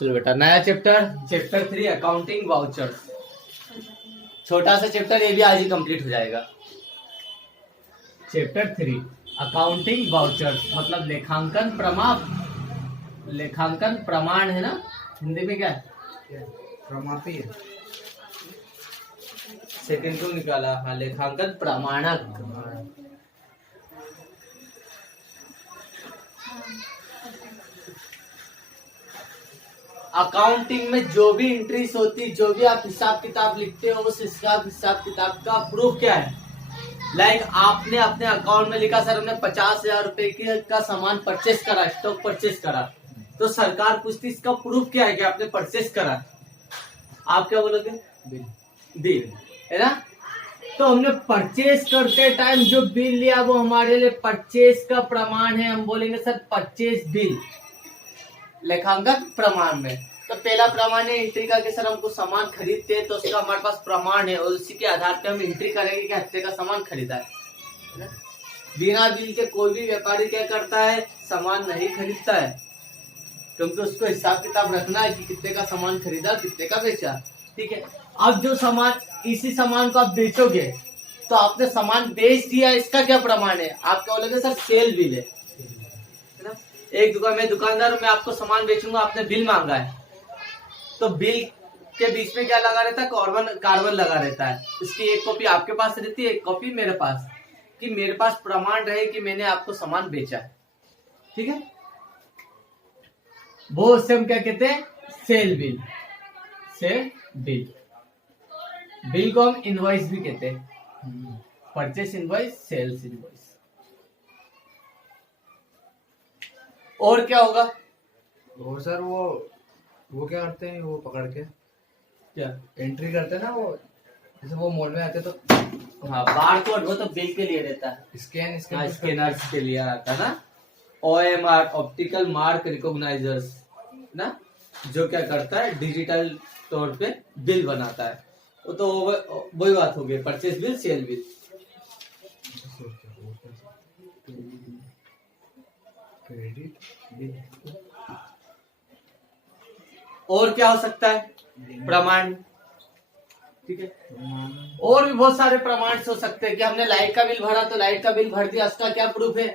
चलो बेटा नया चैप्टर, चैप्टर 3 अकाउंटिंग वाउचर्स। छोटा सा चैप्टर, ये भी आज ही कंप्लीट हो जाएगा। चैप्टर 3 अकाउंटिंग वाउचर्स मतलब लेखांकन प्रमाण। लेखांकन प्रमाण है ना, हिंदी में क्या है? प्रमापी है। सेकंड को निकाला, हाँ लेखांकन प्रमाणक। अकाउंटिंग में जो भी एंट्रीज होती, जो भी आप हिसाब किताब लिखते हो, उस हिसाब किताब का प्रूफ क्या है? लाइक आपने अपने अकाउंट में लिखा सर हमने 50,000 रुपए का सामान परचेस करा, स्टॉक परचेस करा, तो सरकार पूछती इसका प्रूफ क्या है कि आपने परचेस करा? आप क्या बोलोगे? बिल, है ना। तो हमने परचेस करते टाइम जो बिल लिया वो हमारे लिए परचेस का प्रमाण है। हम बोलेंगे सर परचेस बिल लेखांकन प्रमाण में। तो पहला प्रमाण है एंट्री का कि सर हमको सामान खरीदते हैं तो उसका हमारे पास प्रमाण है और उसी के आधार पे हम एंट्री करेंगे कि हफ्ते का सामान खरीदा है। बिना बिल के कोई भी व्यापारी क्या करता है? सामान नहीं खरीदता है, क्योंकि उसको हिसाब किताब रखना है कि कितने का सामान खरीदा, कितने का बेचा। ठीक है, अब जो सामान, इसी सामान को आप बेचोगे तो आपने सामान बेच दिया, इसका क्या प्रमाण है? आप क्या बोलोगे? सर सेल बिल है ना। एक दुकान में दुकानदार हूं, मैं आपको सामान बेचूंगा, आपने बिल मांगा है, तो बिल के बीच में क्या लगा रहता है? कार्बन लगा रहता है। इसकी एक कॉपी आपके पास रहती है, एक कॉपी मेरे पास, कि मेरे पास प्रमाण रहे कि मैंने आपको सामान बेचा है। ठीक है, वो उससे हम क्या कहते हैं? Sale bill. Sale bill, bill को हम इनवॉइस भी कहते हैं, परचेस इनवॉइस, सेल्स इनवॉइस। और क्या होगा? और सर वो क्या करते हैं, वो पकड़ के क्या एंट्री करते हैं ना, वो जैसे वो मॉल में आते तो हाँ बार कोड, वो तो बिल के लिए रहता है, स्कैनर्स के लिए आता है ना। OMR ऑप्टिकल मार्क रिकॉग्नाइजर्स ना, जो क्या करता है डिजिटल तौर पे बिल बनाता है। वो तो वही बात हो गई, purchase bill, sale bill. Credit bill. और क्या हो सकता है? प्रमाण। ठीक है, और भी बहुत सारे प्रमाण हो सकते हैं कि हमने लाइट का बिल भरा तो लाइट का बिल भर दिया, उसका क्या प्रूफ है?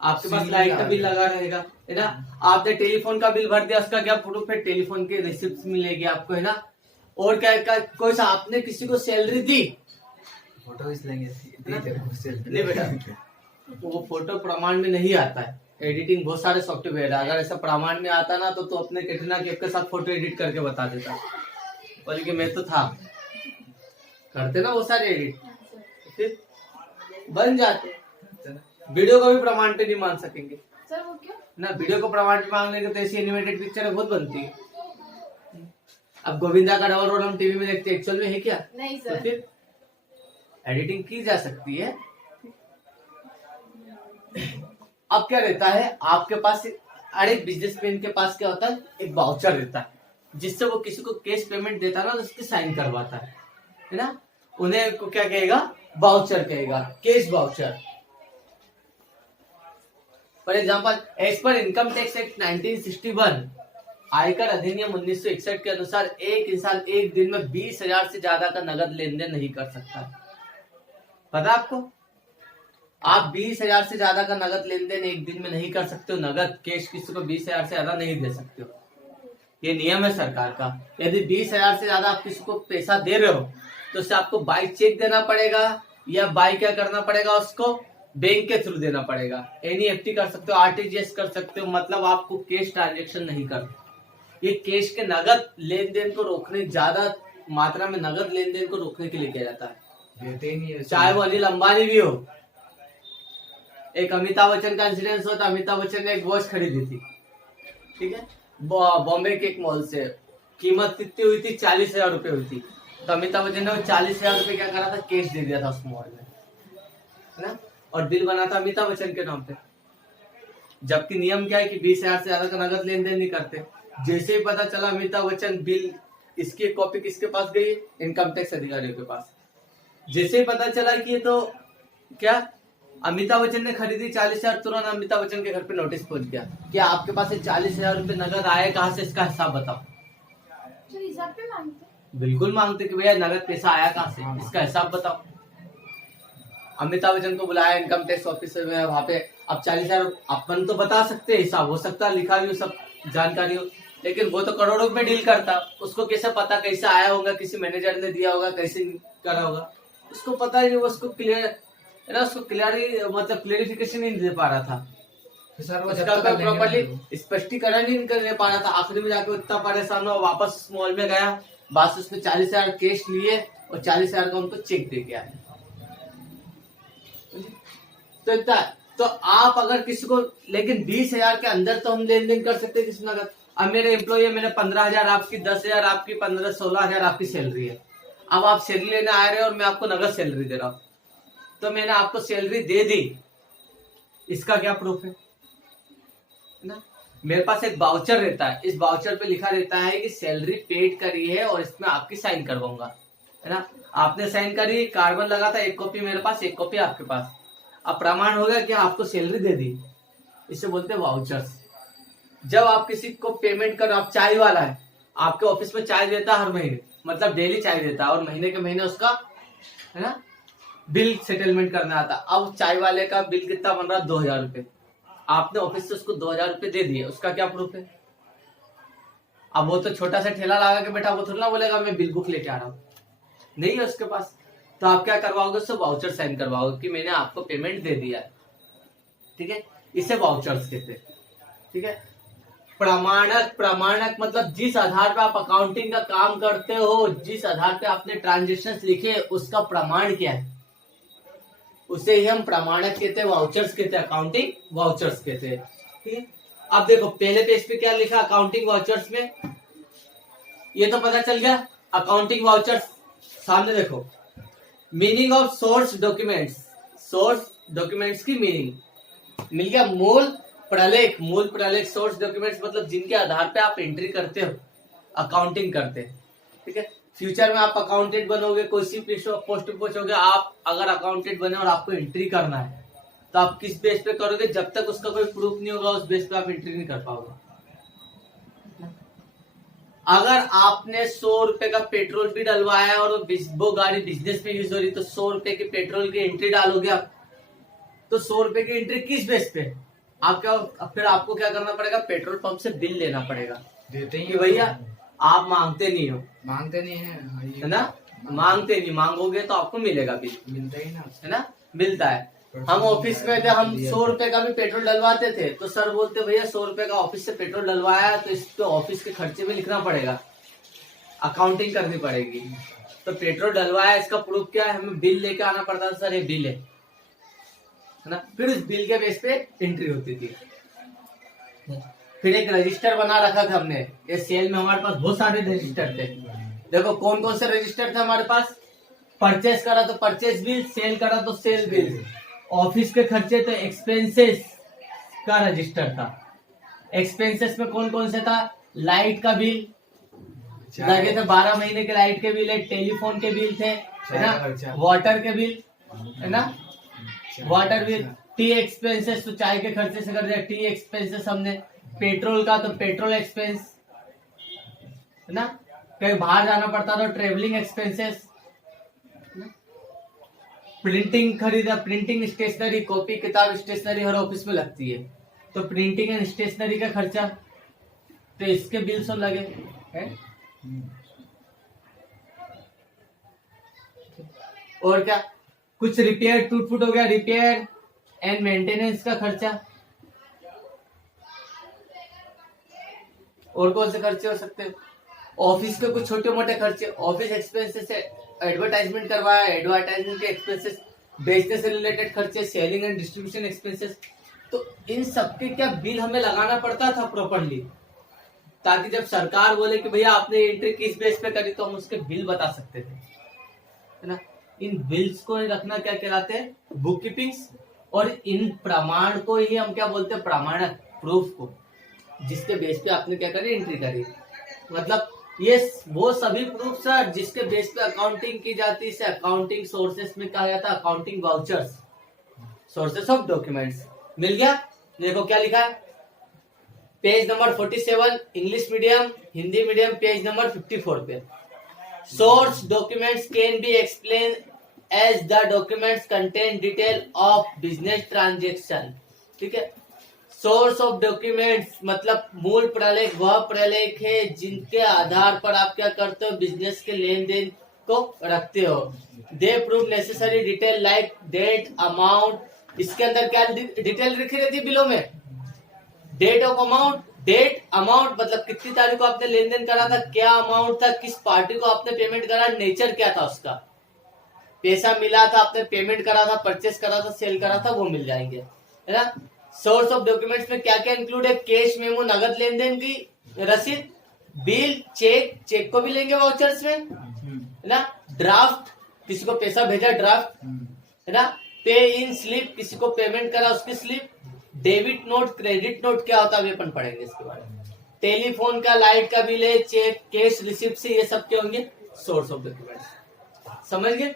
आपके पास लाइट का बिल लगा रहेगा, है ना। आपने टेलीफोन का बिल भर दिया, उसका क्या प्रूफ है? टेलीफोन की रिसिप्ट मिलेगी आपको, है ना। और क्या कोई सा आपने किसी को सैलरी दी, फोटो लेंगे नहीं बेटा, वो फोटो प्रमाण में नहीं आता है। एडिटिंग बहुत सारे सॉफ्टवेयर है, अगर ऐसा प्रमाण में आता ना तो अपने कैटरीना कैफ के साथ फोटो एडिट करके बता देता, बोले कि मैं तो था, करते ना वो सारे एडिट, फिर बन जाते। वीडियो को भी प्रमाण पे नहीं मान सकेंगे सर, वो क्यों? ना, वीडियो को प्रमाण पे मांग लेंगे तो ऐसी एनिमेटेड पिक्चर बहुत बनती है। अब गोविंदा का डबल रोल हम टीवी में देखते हैं, एक्चुअल में है क्या? नहीं तो सर। फिर एडिटिंग की जा सकती है। अब क्या रहता है आपके पास? हर एक बिजनेसमैन के पास क्या होता है? एक वाउचर रहता है, जिससे वो किसी को कैश पेमेंट देता है ना, तो उसकी साइन करवाता है ना। उन्हें को क्या कहेगा? वाउचर कहेगा, cash voucher. For example, as per income tax act 1961, आयकर अधिनियम 1961 के अनुसार एक इंसान एक दिन में 20,000 से ज्यादा का नगद लेन देन नहीं कर सकता। पता आपको? आप 20,000 से ज्यादा का नगद लेन देन एक दिन में नहीं कर सकते हो। नगद कैश किसी को 20,000 से ज्यादा नहीं दे सकते हो, ये नियम है सरकार का। यदि 20,000 से ज्यादा आप किसी को पैसा दे रहे हो तो उससे आपको बाई चेक देना पड़ेगा, या बाई क्या करना पड़ेगा? उसको बैंक के थ्रू देना पड़ेगा। NEFT कर सकते हो, RTGS कर सकते हो, मतलब आपको कैश ट्रांजेक्शन नहीं करना। ये कैश के नगद लेन देन को रोकने, ज्यादा मात्रा में नगद लेन देन को रोकने के लिए किया जाता है। देते ही नहीं है, चाहे वो अनिल अंबानी भी हो। एक अमिताभ बच्चन का इंसिडेंस हुआ था, अमिताभ बच्चन ने एक वॉच खरीदी थी, ठीक है, बॉम्बे के एक मॉल से। कीमत कितनी हुई थी? 40,000 रुपए हुई थी। तो अमिताभ बच्चन ने वो 40,000 रुपए क्या करा था? कैश दे दिया था उस मॉल में, है ना, और बिल बना था अमिताभ बच्चन के नाम पे। जबकि नियम क्या है कि 20,000 से ज्यादा का नगद लेन देन नहीं करते। जैसे ही पता चला अमिताभ बच्चन बिल, इसकी कॉपी किसके पास गई? इनकम टैक्स अधिकारियों के पास। जैसे ही पता चला कि ये तो क्या अमिताभ बच्चन ने खरीदी 40,000, तुरंत अमिताभ बच्चन के घर पे नोटिस पहुंच गया कि आपके पास 40,000 रुपए नगद आए कहाँ से, इसका हिसाब बताओ। तो हिसाब पे मांगते। बिल्कुल मांगते कि भैया नगद पैसा आया कहाँ से, इसका हिसाब बताओ। अमिताभ बच्चन को बुलाया इनकम टैक्स ऑफिसर में, वहां पे अब 40,000 अपन तो बता सकते हैं, हिसाब हो सकता है लिखा भी सब जानकारी हो, लेकिन वो तो करोड़ों में डील करता, उसको कैसे पता कैसे आया होगा, किसी मैनेजर ने दिया होगा, कैसे करा होगा, उसको पता ही नहीं। वो उसको क्लियर है ना, उसको मतलब क्लियरिफिकेशन नहीं दे पा रहा था, तो सर वो जब उसका तक प्रॉपर्ली स्पष्टीकरण ही नहीं कर पा रहा था। आखिरी में जाके इतना परेशान हुआ, वापस मॉल में गया, बस उसने 40,000 कैश लिए और 40,000 का उनको चेक दे के आया। तो इतना, तो आप अगर किसी को, लेकिन 20,000 के अंदर तो हम लेन देन कर सकते हैं किसी नगद। अब मेरे एम्प्लॉय है, मैंने 15,000 आपकी, 10,000 आपकी, 16,000 आपकी सैलरी है। अब आप सैलरी लेने आ रहे हो और मैं आपको नगद सैलरी दे रहा हूं, तो मैंने आपको सैलरी दे दी, इसका क्या प्रूफ है ना। मेरे पास एक वाउचर रहता है, इस वाउचर पे लिखा रहता है कि सैलरी पेड करी है और इसमें आपकी साइन करवाऊंगा, है ना। आपने साइन करी, कार्बन लगा था, एक कॉपी मेरे पास, एक कॉपी आपके पास, अब प्रमाण हो गया कि आपको सैलरी दे दी, इसे बोलते हैं वाउचर्स। जब आप किसी को पेमेंट करो, आप चाय वाला है, आपके ऑफिस में चाय देता है हर महीने, मतलब डेली चाय देता है, और महीने के महीने उसका, है ना, बिल सेटलमेंट करना आता। अब चाय वाले का बिल कितना बन रहा है, 2,000 रुपए, आपने ऑफिस से उसको 2,000 रुपए दे दिए, उसका क्या प्रूफ है। अब वो तो छोटा सा ठेला लगा के बैठा, वो थोड़ा ना बोलेगा मैं बिल बुक लेके आ रहा हूँ, नहीं है उसके पास। तो आप क्या करवाओगे, उससे वाउचर साइन करवाओगे कि मैंने आपको पेमेंट दे दिया है, ठीक है, इसे वाउचर्स कहते हैं, ठीक है। प्रमाणक मतलब जिस आधार पे आप अकाउंटिंग का काम करते हो, जिस आधार पे आपने ट्रांजेक्शन्स लिखे, उसका प्रमाण क्या है, उसे ही हम प्रमाणक कहते हैं, वाउचर्स कहते हैं, अकाउंटिंग वाउचर्स कहते हैं, ठीक है। अब देखो पहले पेज पे क्या लिखा अकाउंटिंग वाउचर्स में, ये तो पता चल गया अकाउंटिंग वाउचर्स। सामने देखो meaning of source documents, source documents की मीनिंग मिल गया। मूल प्रलेख सोर्स डॉक्यूमेंट्स मतलब जिनके आधार पे आप एंट्री करते हो, अकाउंटिंग करते हैं, ठीक है। फ्यूचर में आप अकाउंटेंट बनोगे, कोई सी पोस्ट पे पहुंचोगे, आप अगर अकाउंटेंट बने और आपको एंट्री करना है, तो आप किस बेस पे करोगे, जब तक उसका कोई प्रूफ नहीं होगा उस बेस पे आप एंट्री नहीं कर पाओगे। अगर आपने 100 रुपए का पेट्रोल भी डलवाया और वो गाड़ी बिजनेस में यूज हो रही, तो 100 रुपए की पेट्रोल की एंट्री डालोगे आप, तो 100 रुपए की एंट्री किस बेस पे, आप क्या, फिर आपको क्या करना पड़ेगा, पेट्रोल पंप से बिल लेना पड़ेगा, देते ही कि भैया आप मांगते नहीं हो, मांगते नहीं है ना, मांगते नहीं, मांगोगे तो आपको मिलेगा बिल, मिलता ही ना, है ना, मिलता है। हम ऑफिस में थे, हम 100 रुपए का भी पेट्रोल डलवाते थे, तो सर बोलते भैया 100 रुपए का ऑफिस से पेट्रोल डलवाया, तो इस पे ऑफिस के खर्चे में लिखना पड़ेगा, अकाउंटिंग करनी पड़ेगी। तो पेट्रोल डलवाया, इसका प्रूफ क्या है, हमें बिल लेके आना पड़ता था, सर ये बिल है ना, फिर उस बिल के बेस पे एंट्री होती थी। फिर एक रजिस्टर बना रखा था हमने, ये सेल में हमारे पास बहुत सारे रजिस्टर थे। देखो कौन कौन से रजिस्टर थे हमारे पास, परचेस करा तो परचेस बिल, सेल करा तो सेल बिल, ऑफिस के खर्चे तो एक्सपेंसेस का रजिस्टर था। एक्सपेंसेस में कौन कौन से था, लाइट का बिल लगे थे, 12 महीने के लाइट के बिल है, टेलीफोन के बिल थे, है ना, वाटर के बिल, है ना, वाटर बिल, टी एक्सपेंसेस तो चाय के खर्चे से कर दिया, टी एक्सपेंसेस हमने, पेट्रोल का तो पेट्रोल एक्सपेंस, है ना, कहीं बाहर जाना पड़ता तो ट्रेवलिंग एक्सपेंसेस, प्रिंटिंग खरीदा, प्रिंटिंग स्टेशनरी, कॉपी किताब स्टेशनरी हर ऑफिस में लगती है, तो प्रिंटिंग एंड स्टेशनरी का खर्चा, तो इसके बिल सब लगे है। और क्या, कुछ रिपेयर टूट फूट हो गया, रिपेयर एंड मेंटेनेंस का खर्चा। और कौन से खर्चे हो सकते हैं, ऑफिस के कुछ छोटे मोटे खर्चे, ऑफिस एक्सपेंसेस है, एडवर्टाइजमेंट करवाया, एडवर्टाइजमेंट के एक्सपेंसेस, बेचने से रिलेटेड खर्चे, सेलिंग एंड डिस्ट्रीब्यूशन एक्सपेंसेस। तो इन सबके क्या बिल हमें लगाना पड़ता था प्रॉपर्ली, ताकि जब सरकार बोले कि भैया आपने एंट्री किस बेस पे करी, तो हम उसके बिल बता सकते थे, है ना। इन बिल्स को रखना क्या कहलाते हैं, बुक कीपिंग्स, और इन प्रमाण को ही हम क्या बोलते हैं, प्रमाणक, प्रूफ को, जिसके बेस पे आपने क्या करी, एंट्री करी। मतलब ये वो सभी प्रूफ सर जिसके बेस पे अकाउंटिंग की जाती है, इसे अकाउंटिंग सोर्सेस में कहा जाता है accounting vouchers. Sources of documents मिल गया। देखो क्या लिखा है, page number 47 English medium, Hindi medium page number 54 पे। Source documents can be explain as the documents contain detail of business transaction. ठीक है, सोर्स ऑफ डॉक्यूमेंट्स मतलब मूल प्रलेख वह प्रलेख है जिनके आधार पर आप क्या करते हो, बिजनेस के लेन देन को रखते हो। They prove necessary detail like date amount. इसके अंदर क्या डिटेल लिखी रहती है बिलों में, date of amount, date amount मतलब कितनी तारीख को आपने लेन देन करा था, क्या अमाउंट था, किस पार्टी को आपने पेमेंट करा, नेचर क्या था उसका, पैसा मिला था, आपने पेमेंट करा था, परचेस करा था, सेल करा था, वो मिल जाएंगे, है ना। सोर्स ऑफ डॉक्यूमेंट्स में क्या क्या इंक्लूड है, कैश मेमो नगद लेन देन की रसीद, बिल, चेक, चेक को भी लेंगे वाउचर्स में, है ना, ड्राफ्ट किसी को पैसा भेजा ड्राफ्ट, है ना, पे इन स्लिप किसी को पेमेंट करा उसकी slip, debit note, credit note क्या होता है अपन पढ़ेंगे इसके बारे में, टेलीफोन का, लाइट का बिल है, चेक, कैश रिसिप्ट से, ये सब क्या होंगे सोर्स ऑफ डॉक्यूमेंट्स। समझ गए।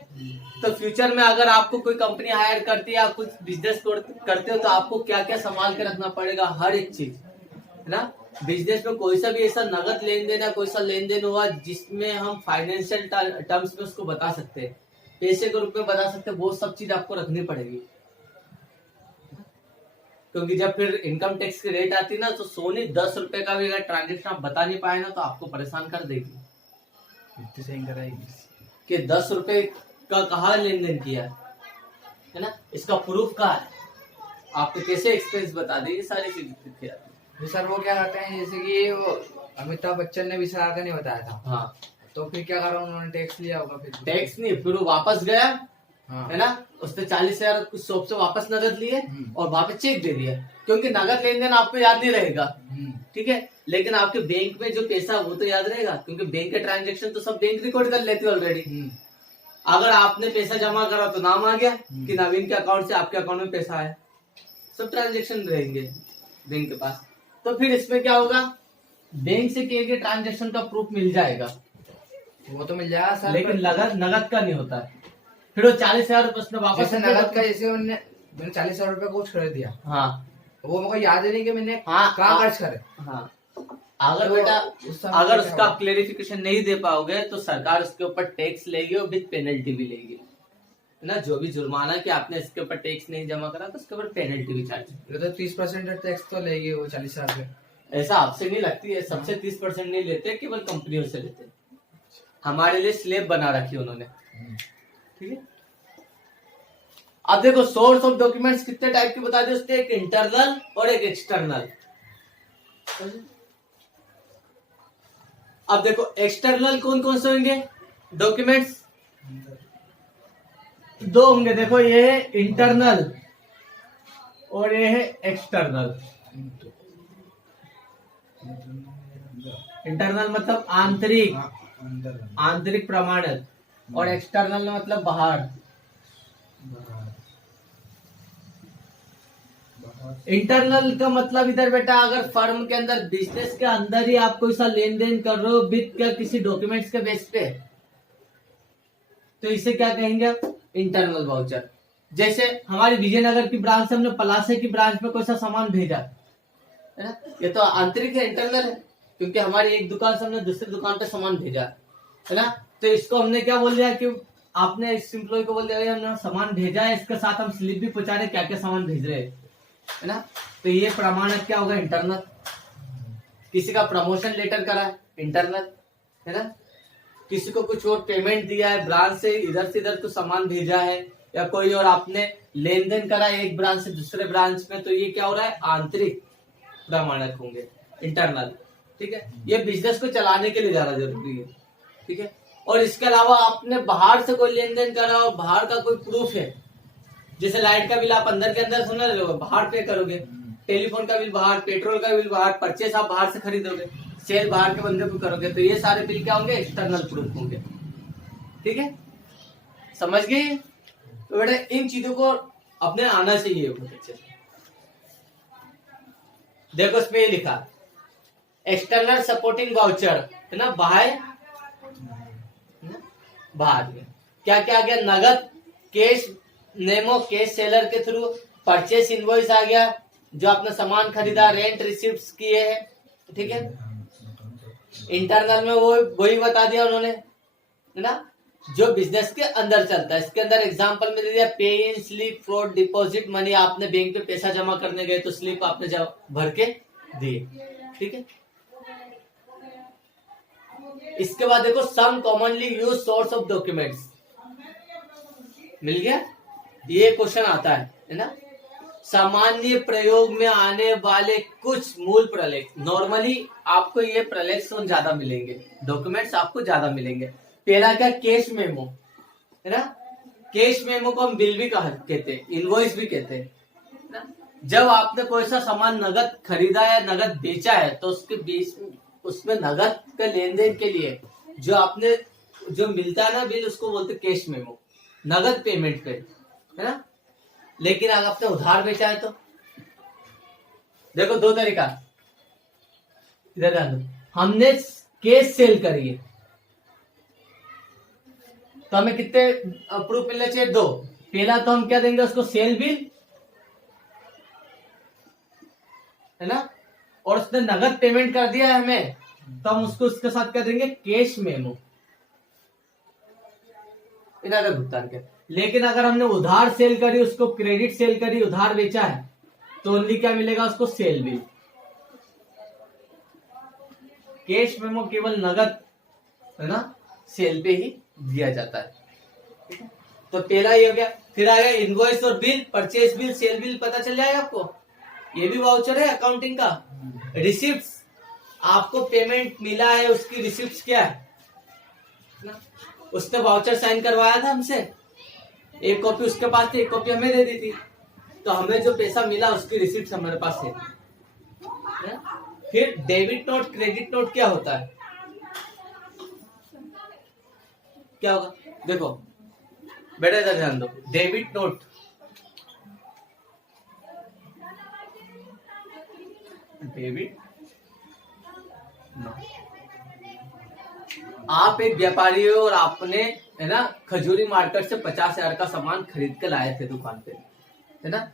तो फ्यूचर में अगर आपको कोई कंपनी हायर करती है या कुछ बिजनेस करते हो तो आपको क्या क्या संभाल के रखना पड़ेगा, हर एक चीज, है ना। बिजनेस में कोई सा भी ऐसा नगद लेन देन है, कोई सा लेन देन हुआ जिसमें हम फाइनेंशियल टर्म्स में उसको बता सकते हैं, पैसे के रूप में बता सकते हैं, वो सब चीज आपको रखनी पड़ेगी। क्योंकि जब फिर इनकम टैक्स की रेट आती है ना, तो सोनी 10 रुपए का भी अगर ट्रांजेक्शन आप बता नहीं पाए ना तो आपको परेशान कर देगी, इतनी सही कराएगी कि 10 रुपए का कहा लेन देन किया है ना, इसका प्रूफ कहा है, आपको कैसे एक्सपेंस बता देगी, सारी चीजें। तो सर वो क्या करते हैं, जैसे कि वो अमिताभ बच्चन ने विशाल का नहीं बताया था, हाँ, तो फिर क्या करा उन्होंने, टैक्स लिया होगा फिर। टैक्स नहीं, फिर वो वापस गया, हाँ। है ना, उसने 40,000 कुछ शॉप से वापस नगद लिए और वापस चेक दे दिया, क्योंकि नगद लेन देन आपको याद नहीं रहेगा, ठीक है, लेकिन आपके बैंक में जो पैसा वो तो याद रहेगा, क्योंकि बैंक के ट्रांजेक्शन तो सब बैंक रिकॉर्ड कर लेते ऑलरेडी। अगर आपने पैसा जमा करा तो नाम आ गया कि नवीन के अकाउंट से आपके अकाउंट में पैसा आया, सब ट्रांजेक्शन रहेंगे बैंक के पास। तो फिर इसमें क्या होगा, बैंक से किए गए ट्रांजेक्शन का प्रूफ मिल जाएगा, वो तो मिल जाएगा सर, लेकिन नगद का नहीं होता है। फिर वो 40,000 रुपए उसने वापस जैसे नगद का, जैसे मैंने 40,000 रुपए कुछ खरीद दिया, हाँ, वो मुझे याद ही नहीं कि मैंने हाँ, कहाँ खर्च करे। हाँ, अगर तो बेटा अगर उसका होगा? आप क्लेरिफिकेशन नहीं दे पाओगे तो सरकार उसके ऊपर टैक्स लेगी और विद पेनल्टी भी लेगी, है ना, जो भी जुर्माना कि आपने इसके ऊपर टैक्स नहीं जमा करा तो उसके ऊपर पेनल्टी भी चार्ज। ये तो 30% टैक्स तो लेगी वो 40,000 पे। ऐसा आपसे नहीं लगती है, सबसे 30% नहीं लेते, केवल कंपनियों से लेते। हमारे लिए स्लेब बना रखी उन्होंने, ठीक है। अब देखो सोर्स ऑफ डॉक्यूमेंट्स कितने टाइप के बता दिए उसने, एक इंटरनल और एक एक्सटर्नल। अब देखो एक्सटर्नल कौन कौन से होंगे डॉक्यूमेंट्स, दो होंगे, देखो ये है इंटरनल और ये है एक्सटर्नल। इंटरनल मतलब आंतरिक, आंतरिक प्रमाणित, और एक्सटर्नल मतलब बाहर। इंटरनल का मतलब इधर बेटा अगर फर्म के अंदर बिजनेस के अंदर ही आप कोई सा लेन देन कर रहे हो विद क्या किसी डॉक्यूमेंट्स के बेस पे, तो इसे क्या कहेंगे इंटरनल वाउचर। जैसे हमारी विजयनगर की ब्रांच से हमने पलासे की ब्रांच में कोई सा सामान भेजा, है ना, ये तो आंतरिक है, इंटरनल है, क्योंकि हमारी एक दुकान से हमने दूसरी दुकान पे सामान भेजा, है ना। तो इसको हमने क्या बोल दिया कि आपने इस एम्प्लॉय को बोल दिया हमने सामान भेजा है, इसके साथ हम स्लिप भी पहुंचा रहे क्या क्या सामान भेज रहे हैं, है ना। तो ये प्रमाणक क्या होगा इंटरनल। किसी का प्रमोशन लेटर करा है इंटरनल, है ना, किसी को कुछ और पेमेंट दिया है, ब्रांच से इधर से इधर तो सामान भेजा है, या कोई और आपने लेन देन करा है एक ब्रांच से दूसरे ब्रांच में, तो ये क्या हो रहा है आंतरिक प्रमाणक होंगे इंटरनल, ठीक है। ये बिजनेस को चलाने के लिए ज्यादा जरूरी है, ठीक है। और इसके अलावा आपने बाहर से कोई लेन देन करा हो, बाहर का कोई प्रूफ है, जैसे लाइट का बिल आप अंदर के अंदर सुना रहे हो बाहर पे करोगे, टेलीफोन का बिल बाहर, पेट्रोल का बिल बाहर, परचेस आप बाहर से खरीदोगे, सेल बाहर के बंदे को करोगे, तो ये सारे बिल क्या होंगे एक्सटर्नल प्रूफ होंगे, ठीक है, समझ गए। तो बेटा इन चीजों को अपने आना चाहिए बहुत अच्छे से। देखो इसमें ये लिखा एक्सटर्नल सपोर्टिंग वाउचर, है ना, बाहर बाहर क्या क्या आ गया, नगद, कैश मेमो, कैश सेलर के थ्रू, परचेस इनवॉइस आ गया, जो आपने सामान खरीदा, रेंट रिसिप्ट किए हैं, ठीक है। इंटरनल में वो वही बता दिया उन्होंने, है ना, जो बिजनेस के अंदर चलता है। इसके अंदर एग्जांपल में दे दिया, पे इन स्लिप फॉर डिपॉजिट मनी, आपने बैंक पे पैसा जमा करने गए तो स्लिप आपने भर के दिए, ठीक है। इसके बाद देखो some commonly use source of documents, मिल गया। ये क्वेश्चन आता है ना, सामान्य प्रयोग में आने वाले कुछ मूल प्रलेख। नॉर्मली आपको ये प्रलेख ज्यादा मिलेंगे, डॉक्यूमेंट्स आपको ज्यादा मिलेंगे। पहला क्या, कैश मेमो, है ना। कैश मेमो को हम बिल भी कहते हैं, इनवॉइस भी कहते हैं ना। जब आपने कोई सा सामान नगद खरीदा या नगद बेचा है तो उसके बीच उसमें नगद के लेन देन के लिए जो आपने जो मिलता है ना बिल, उसको बोलते कैश मेमो, नगद पेमेंट पे, है ना। लेकिन अगर आपने उधार बेचा है तो देखो दो तरीका, इधर ध्यान दो। हमने कैश सेल करी है तो हमें कितने प्रूफ मिलने चाहिए, दो। पहला तो हम क्या देंगे उसको, सेल बिल, है ना, और उसने नगद पेमेंट कर दिया है हमें तो हम उसको उसके साथ क्या देंगे, कैश मेमो, नगद भुगतान के। लेकिन अगर हमने उधार सेल करी, उसको क्रेडिट सेल करी, उधार बेचा है तो ओनली क्या मिलेगा उसको, सेल बिल। कैश मेमो केवल नगद, है ना, सेल पे ही दिया जाता है। तो पहला ये हो गया। फिर आ गया इनवॉइस और bill, purchase bill, sale bill, पता चल जाएगा आपको, ये भी वाउचर है अकाउंटिंग का। रिसिप्ट्स, आपको पेमेंट मिला है उसकी रिसिप्ट्स क्या है ना? उसने वाउचर साइन करवाया था हमसे, एक कॉपी उसके पास थी, एक कॉपी हमें दे दी थी, तो हमें जो पैसा मिला उसकी रिसिप्ट हमारे पास है ना? फिर डेबिट नोट, क्रेडिट नोट क्या होता है, क्या होगा, देखो बेटा इधर ध्यान दो। डेबिट नोट, डेबिट नोट, आप एक व्यापारी हो और आपने, है ना, खजूरी मार्केट से 50,000 का सामान खरीद के लाए थे दुकान पे, है ना।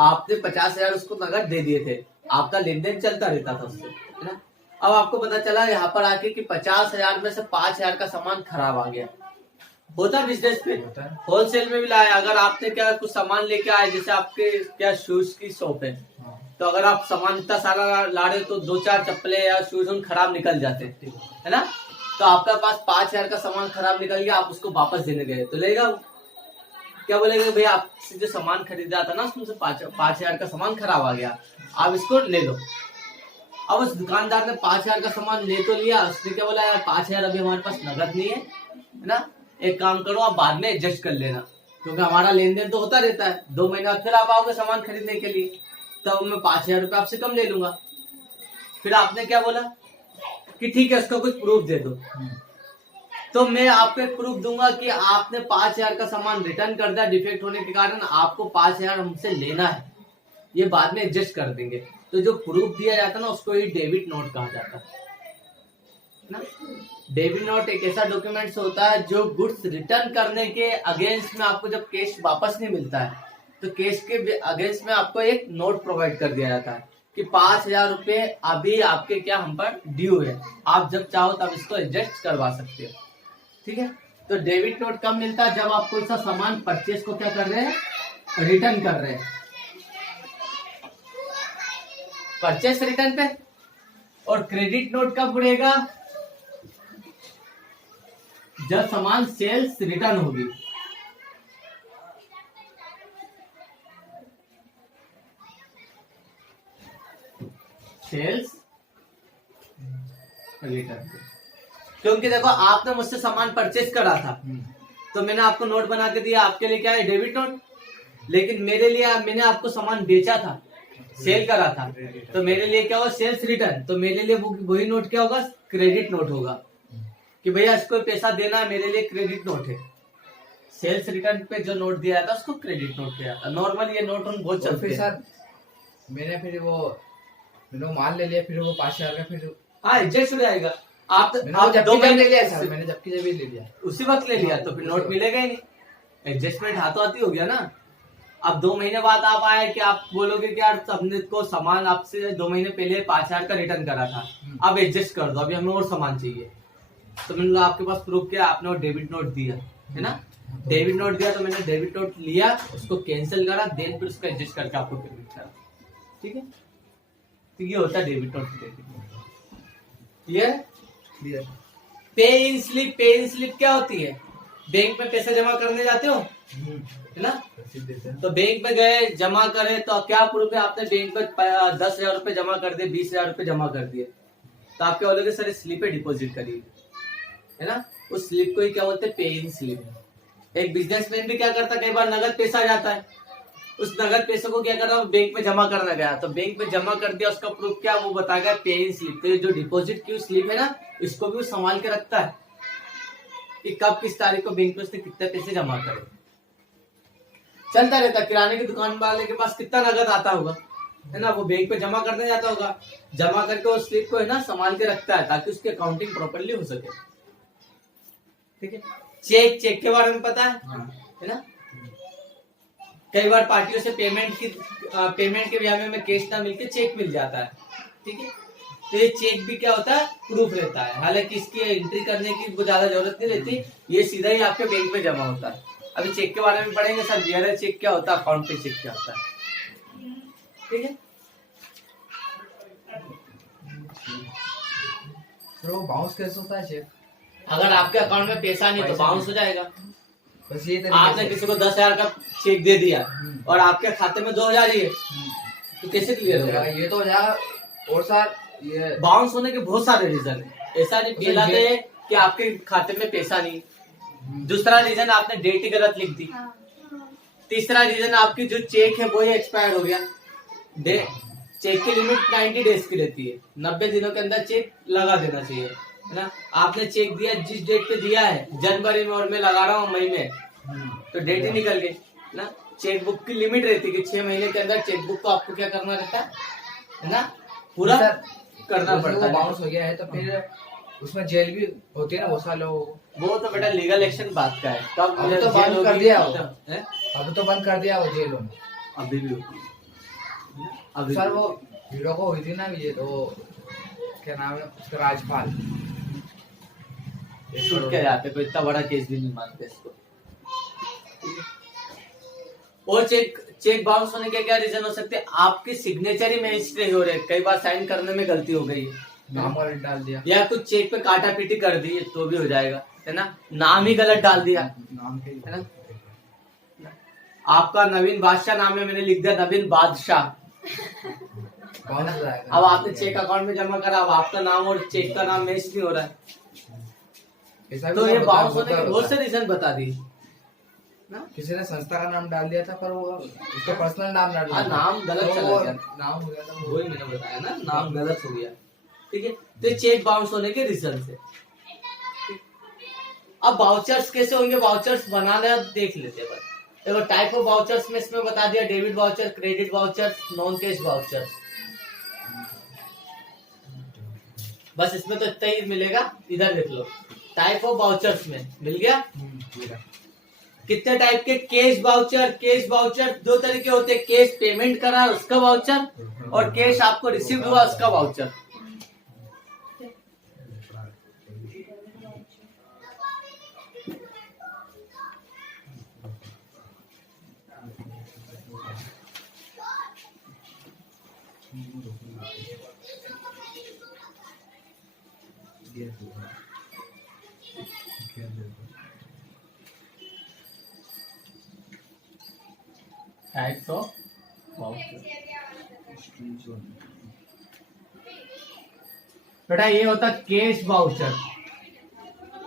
आपने 50,000 उसको नगद दे दिए थे, आपका लेन देन चलता रहता था उससे, है ना। अब आपको पता चला यहाँ पर आके कि 50,000 में से 5,000 का सामान खराब आ गया। होता है बिजनेस पे, होलसेल में भी लाया। अगर आपने क्या कुछ सामान लेके आए, जैसे आपके क्या शूज की शॉप है, तो अगर आप सामान इतना सारा ला रहे हो तो 2-4 चप्पलें या शूज उन खराब निकल जाते हैं, है ना। तो आपके पास 5,000 का सामान खराब निकल गया, आप उसको वापस देने गए तो लेगा वो, क्या बोलेगा, भैया आपसे जो सामान खरीदा था ना उसमें से 5,000 का सामान खराब आ गया, आप इसको ले लो। अब उस दुकानदार ने 5,000 का सामान ले तो लिया, उसने क्या बोला, यार 5,000 अभी हमारे पास नगद नहीं है ना, एक काम करो आप बाद में एडजस्ट कर लेना, क्योंकि हमारा लेन देन तो होता रहता है, 2 महीने बाद फिर आप आओगे सामान खरीदने के लिए, तब मैं 5,000 रुपये आपसे कम ले लूंगा। फिर आपने क्या बोला कि ठीक है उसका कुछ प्रूफ दे दो, तो मैं आपको एक प्रूफ दूंगा कि आपने 5,000 का सामान रिटर्न कर दिया डिफेक्ट होने के कारण, आपको 5,000 हमसे लेना है, ये बाद में एडजस्ट कर देंगे। तो जो प्रूफ दिया जाता है ना उसको ही डेबिट नोट कहा जाता है ना। डेबिट नोट एक ऐसा डॉक्यूमेंट्स होता है जो गुड्स रिटर्न करने के अगेंस्ट में आपको जब कैश वापस नहीं मिलता है तो कैश के अगेंस्ट में आपको एक नोट प्रोवाइड कर दिया जाता है कि 5,000 रुपए अभी आपके क्या हम पर ड्यू है, आप जब चाहो तब इसको एडजस्ट करवा सकते हो, ठीक है। तो डेबिट नोट कब मिलता है, जब आप कोई सा सामान परचेज को क्या कर रहे हैं, रिटर्न कर रहे हैं, परचेस रिटर्न पे। और क्रेडिट नोट कब बढ़ेगा, जब सामान सेल्स रिटर्न होगी, सेल्स रिटर्न। क्योंकि देखो आपने मुझसे सामान परचेज करा था तो मैंने आपको नोट बना के दिया, आपके लिए क्या है, डेबिट नोट। लेकिन मेरे लिए मैंने आपको सामान बेचा था, सेल करा था, तो मेरे लिए क्या होगा, सेल्स रिटर्न। तो मेरे लिए वही नोट क्या होगा, क्रेडिट नोट होगा कि भैया इसको पैसा देना है, मेरे लिए क्रेडिट नोट है। सेल्स रिटर्न पे जो नोट दिया था उसको क्रेडिट नोट किया था। नॉर्मल ये नोट उन बहुत चलते हैं। सर मैंने वो माल ले लिया, फिर वो 5,000 का फिर हाँ एडजस्ट हो जाएगा। आप जब ले लिया सर, मैंने जबकि ले लिया, उसी वक्त ले लिया तो फिर नोट मिलेगा ही नहीं, एडजस्टमेंट हाथों हाथ ही हो गया ना। अब 2 महीने बाद आप आए कि आप बोलोगे कि यार हमने को सामान आपसे 2 महीने पहले 5,000 का रिटर्न करा था, अब एडजस्ट कर दो, अभी हमें और सामान चाहिए। तो मैंने बोला आपके पास प्रूफ क्या, आपने वो डेबिट नोट दिया है ना, डेबिट नोट दिया, तो मैंने डेबिट नोट लिया, उसको कैंसिल करा, देन फिर उसको एडजस्ट करके आपको पेमेंट करा। ठीक है, तो ये होता है debit note credit note. Clear? पे इन स्लिप, पे इन स्लिप क्या होती है, बैंक में पैसा जमा करने जाते हो है ना, तो बैंक में गए, जमा करे, तो क्या प्रूफ है, आपने बैंक में 10,000 रुपए जमा कर दिए, 20,000 रुपए जमा कर दिए, तो आप क्या बोलोगे, सर स्लिप पे डिपॉजिट करिए, है ना, उस स्लिप को ही क्या बोलते हैं, पे इन स्लिप। एक बिजनेसमैन भी क्या करता है, कई बार नगद पैसा आ जाता है, उस नगद पैसे को क्या कर रहा है, बैंक में जमा करना गया, तो बैंक में जमा कर दिया, उसका प्रूफ क्या, वो बताएगा पे इन स्लिप। तो ये जो डिपॉजिट की स्लिप है ना, इसको भी वो संभाल के रखता है कि कब किस तारीख को बैंक में उसने कितने पैसे जमा करे। चलता रहता, किराने की दुकान वाले के पास कितना नगद आता होगा, है ना, वो बैंक पे जमा करने जाता होगा, जमा करके उस स्लिप को है ना संभाल के रखता है, ताकि उसकी अकाउंटिंग प्रॉपर्ली हो सके। ठीक है, चेक, चेक के बारे में पता है ना, कई बार पार्टियों से पेमेंट के ब्याह में हमें कैश ना मिलके चेक मिल जाता है। ठीक है, तो ये चेक भी क्या होता है, प्रूफ रहता है, हालांकि इसकी एंट्री करने की ज्यादा जरूरत नहीं रहती, ये सीधा ही आपके बैंक में जमा होता है। अभी चेक के बारे में पढ़ेंगे सर, बियरर चेक क्या होता है, अकाउंट पे चेक क्या होता है। ठीक है, तो बाउंस कैसे होता है चेक? अगर आपके अकाउंट में पैसा नहीं तो बाउंस हो जाएगा। बस ये आपने किसी को 10,000 का चेक दे दिया और आपके खाते में 2,000 ही है, तो कैसे क्लियर होगा, ये तो हो जाएगा। और सर ये बाउंस होने के बहुत सारे रीजन है, ऐसा नहीं पहला तो है कि आपके खाते में पैसा नहीं, दूसरा रीजन आपने डेट ही गलत लिख दी, तीसरा रीजन आपकी जो चेक है वो ही एक्सपायर्ड हो गया। चेक की लिमिट 90 डेज की रहती है, 90 दिनों के अंदर चेक लगा देना चाहिए, है ना। आपने चेक दिया जिस डेट पे दिया है, जनवरी में, और मैं लगा रहा हूँ मई में, तो डेट ही निकल गई ना। चेक बुक की लिमिट रहती है कि 6 महीने के अंदर चेक बुक को आपको क्या करना रहता है ना, पूरा करना पड़ता है। बाउंस हो गया है तो फिर उसमें जेल भी होती है ना बहुत सारे लोगों को। वो तो बेटा लीगल एक्शन बात का है, कब अब तो बंद कर दिया हो, अब तो बंद कर दिया वो जेलों में, अभी भी होती है। अभी सर वो हीरो को हुई थी ना ये, तो क्या नाम है उसका, राजपाल, छूट के जाते, कोई इतना बड़ा केस भी नहीं मानते इसको। और चेक बाउंस होने के क्या रीजन हो सकते हैं, आपकी सिग्नेचर ही मिस्टेक हो रहे, कई बार साइन करने में गलती हो गई, नाम गलत डाल दिया, या कुछ चेक पे काटा पीटी कर दी तो भी हो जाएगा, है ना, नाम ही गलत डाल दिया, नाम के, है ना। आपका नवीन बादशाह नाम है, मैंने लिख दिया नवीन बादशाह, अब आपने चेक अकाउंट में जमा करा, अब आपका नाम और चेक का नाम मैच नहीं हो रहा है, तो ये बाउंस होने के बहुत से रीजन बता दी ना। किसी ने संस्था का नाम डाल दिया था पर वो उसका पर्सनल नाम डाल दिया, नाम गलत चला गया, नाम हो गया था, वही मैंने बताया ना, नाम गलत हो गया। ठीक है, तो चेक बाउंस होने के रीजन से। अब वाउचर्स कैसे होंगे, वाउचर्स बनाना देख लेते हैं। देखो टाइप ऑफ वाउचर्स में इसमें बता दिया, debit voucher, credit voucher, non cash voucher, बस इसमें तो इतना ही मिलेगा। इधर देख लो, टाइप ऑफ वाउचर्स में मिल गया कितने टाइप के, कैश वाउचर, कैश वाउचर 2 तरीके होते हैं, कैश पेमेंट करा उसका वाउचर, और कैश आपको रिसीव हुआ उसका वाउचर। टाइप्स ऑफ वाउचर, बेटा ये होता कैश वाउचर,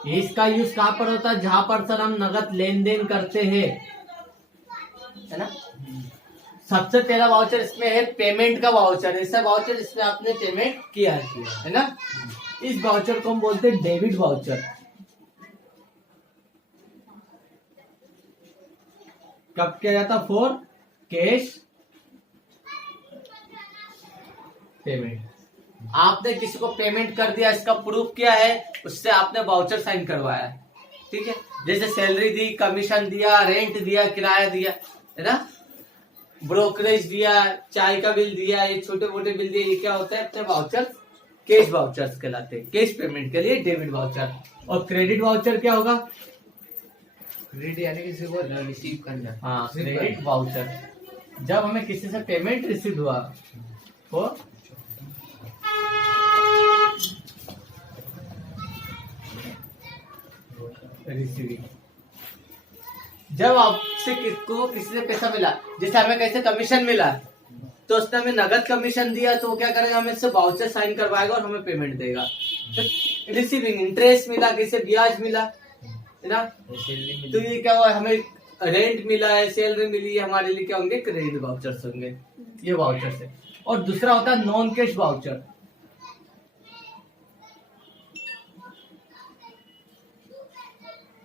इसका यूज कहां पर होता है, जहां पर सर हम नगद लेन देन करते हैं, है ना। सबसे पहला वाउचर इसमें है पेमेंट का वाउचर, ऐसा वाउचर जिसमें आपने पेमेंट किया है ना, इस वाउचर को हम बोलते हैं डेबिट वाउचर। कब किया जाता, फॉर कैश पेमेंट, आपने किसी को पेमेंट कर दिया, इसका प्रूफ क्या है, उससे आपने वाउचर साइन करवाया है। ठीक है, जैसे सैलरी दी, कमीशन दिया, रेंट दिया, किराया दिया, है ना, ब्रोकरेज दिया, चाय का बिल दिया, ये छोटे मोटे बिल दिए, ये क्या होता है अपने वाउचर, कैश वाउचर्स कहलाते हैं। कैश पेमेंट के लिए डेबिट वाउचर। और क्रेडिट वाउचर क्या होगा? क्रेडिट यानी किसी को रिसीव करना। हाँ, क्रेडिट वाउचर जब हमें किसी से पेमेंट रिसीव हुआ हो, रिसीविंग, जब आपसे किसको किसी से पैसा मिला, जैसे हमें कैसे कमीशन मिला तो उसने हमें नगद कमीशन दिया, तो वो क्या करेगा, हमें इससे वाउचर साइन करवाएगा और हमें पेमेंट देगा। रिसीविंग, इंटरेस्ट मिला, किसी ब्याज मिला, है ना, तो ये क्या हुआ, हमें रेंट मिला है, सैलरी मिली है, हमारे लिए क्या होंगे, क्रेडिट वाउचर्स होंगे, ये वाउचर्स है। और दूसरा होता है नॉन कैश वाउचर।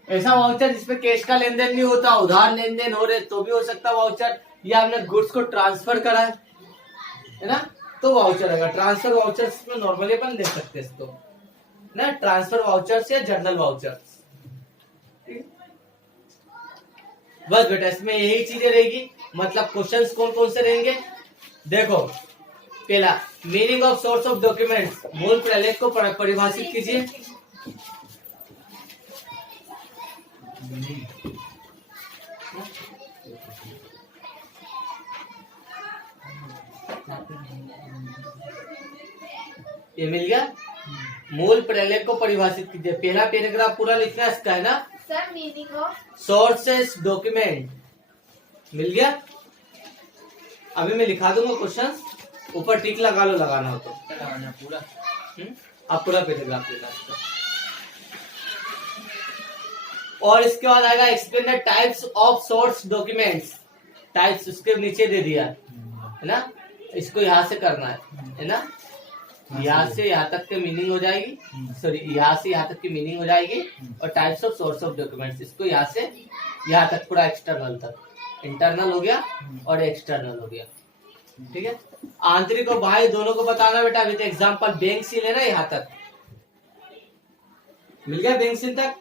ऐसा वाउचर जिसमें कैश का लेन देन नहीं होता, उधार लेन देन हो रहे तो भी हो सकता है वाउचर, या हमने गुड्स को ट्रांसफर करा है ना, तो वाउचर आएगा। ट्रांसफर वाउचर्स में नॉर्मली अपन ले सकते हैं इसको ना, ट्रांसफर वाउचर्स या जर्नल वाउचर्स। बस बेटा इसमें यही चीजें रहेगी। मतलब क्वेश्चंस कौन कौन से रहेंगे, देखो, पहला meaning of source of documents, मूल प्रलेख को परिभाषित कीजिए। ये मिल गया, मूल प्रलेख को परिभाषित कीजिए। पहला पैराग्राफ पूरा लिखना इसका है ना, sir meaning of sources document, मिल गया। अभी मैं लिखा दूंगा क्वेश्चन, ऊपर टिक लगा लो, लगाना हो तो पूरा। आप पूरा पैराग्राफ लिखा। और इसके बाद आएगा explain the types of source documents. Types उसके नीचे दे दिया है ना, इसको यहाँ से करना है ना, यहाँ से यहाँ तक की मीनिंग हो जाएगी, सॉरी यहाँ से यहाँ तक की मीनिंग हो जाएगी। और types of source of documents, इसको यहाँ से यहाँ तक पूरा एक्सटर्नल तक, इंटरनल हो गया और एक्सटर्नल हो गया, ठीक है। आंतरिक और बाह्य दोनों को बताना बेटा। विद एग्जांपल बैंक सील है ना, यहाँ तक मिल गया, बैंक सील तक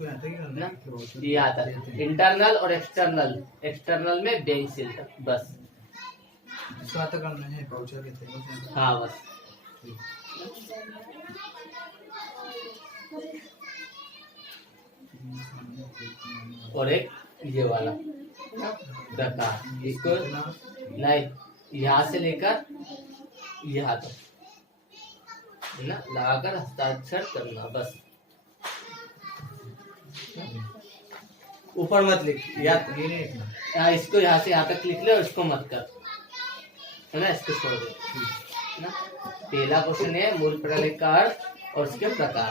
यहाँ तक, इंटरनल और एक्सटर्नल, एक्सटर्नल में बैंक सील तक, बस करना है वाउचर के थे। हाँ बस। और एक ये वाला प्रकार, इसको नहीं यहाँ से लेकर यहाँ तक ना लगाकर हस्ताक्षर करना, बस। ऊपर मत लिख, या इसको यहाँ से यहाँ तक लिख ले और इसको मत कर, है ना, इसको छोड़ दे ना। पहला क्वेश्चन है मूल प्रलेख का अर्थ और उसके प्रकार।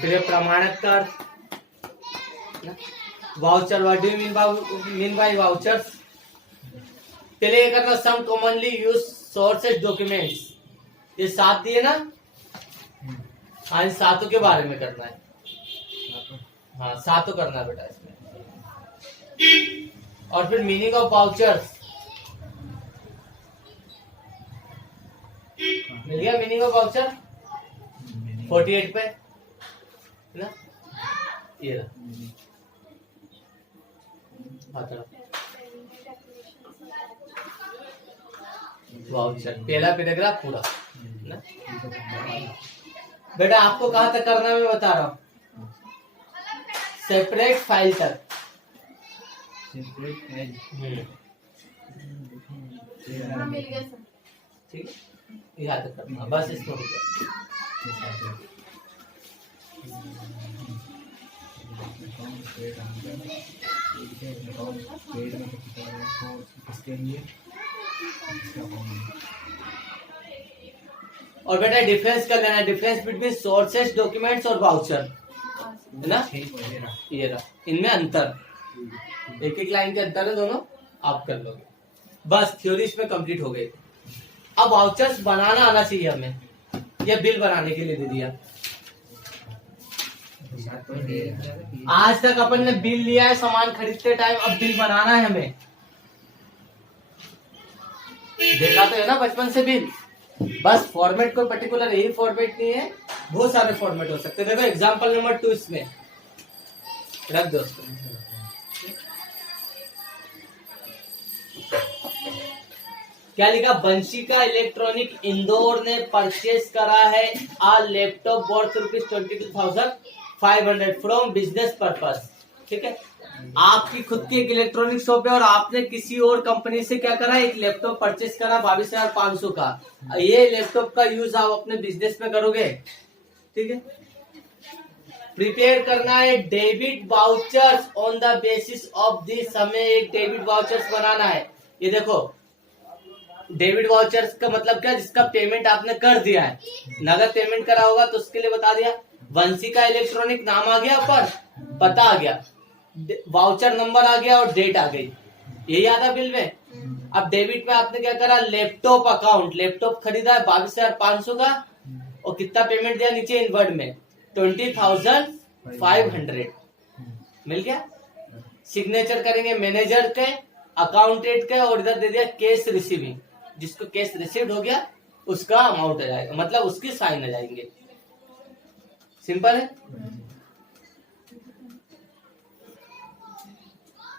फिर प्रमाणक का अर्थ, voucher, what do you mean by vouchers. पहले ये करना, some commonly use sources documents, ये 7 दिए ना, हाँ इन 7 के बारे में करना है। हाँ 7 करना बेटा इसमें। और फिर मीनिंग ऑफ वाउचर्स, मिल गया मीनिंग ऑफ वाउचर 48 पे ना, ये रहा। वाउचर पहला पैराग्राफ पूरा ना। बेटा आपको कहाँ तक करना है मैं बता रहा हूँ, सेपरेट फाइल तक। हाँ मिल गया सर। ठीक है, यहाँ तक करना बस, इसको हो गया। और बेटा डिफरेंस कर लेना, डिफरेंस बिटवीन सोर्सेस डॉक्यूमेंट्स और वाउचर, है ना, ये रहा, इनमें अंतर, एक एक लाइन के अंतर है दोनों, आप कर लोगे बस। थ्योरी इसमें कंप्लीट हो गई। अब वाउचर्स बनाना आना चाहिए हमें, यह बिल बनाने के लिए दे दिया। आज तक अपन ने बिल लिया है सामान खरीदते टाइम, अब बिल बनाना है हमें। देखा तो है ना बचपन से बिल, बस फॉर्मेट कोई पर्टिकुलर यही फॉर्मेट नहीं है, बहुत सारे फॉर्मेट हो सकते हैं। देखो एग्जांपल नंबर 2 इसमें रख दो। क्या लिखा, वंशिका इलेक्ट्रॉनिक इंदौर ने परचेस करा है a laptop worth ₹22,500 from business purpose. ठीक है, आपकी खुद की एक इलेक्ट्रॉनिक शॉप है और आपने किसी और कंपनी से क्या करा, एक लैपटॉप परचेस करा 22,500 का। ये लैपटॉप का यूज आप अपने बिजनेस में करोगे। ठीक है, प्रिपेयर करना है debit vouchers on the basis of this, हमें एक डेबिट वाउचर्स बनाना है। ये देखो, डेबिट वाउचर्स का मतलब क्या, जिसका पेमेंट आपने कर दिया है, नगद पेमेंट करा होगा तो उसके लिए बता दिया। वंशिका इलेक्ट्रॉनिक नाम आ गया, पर पता आ गया, वाउचर नंबर आ गया और डेट आ गई, यही आता बिल में। अब डेबिट में आपने क्या करा, लैपटॉप अकाउंट, लैपटॉप खरीदा है 22,500 का और कितना पेमेंट दिया नीचे इन वर्ड में 20,500 मिल गया। सिग्नेचर करेंगे मैनेजर के, अकाउंटेंट के, और इधर दे दिया कैश रिसीविंग, जिसको कैश रिसीव्ड हो गया उसका अमाउंट आ जाएगा, मतलब उसकी साइन आ जाएंगे। सिंपल है,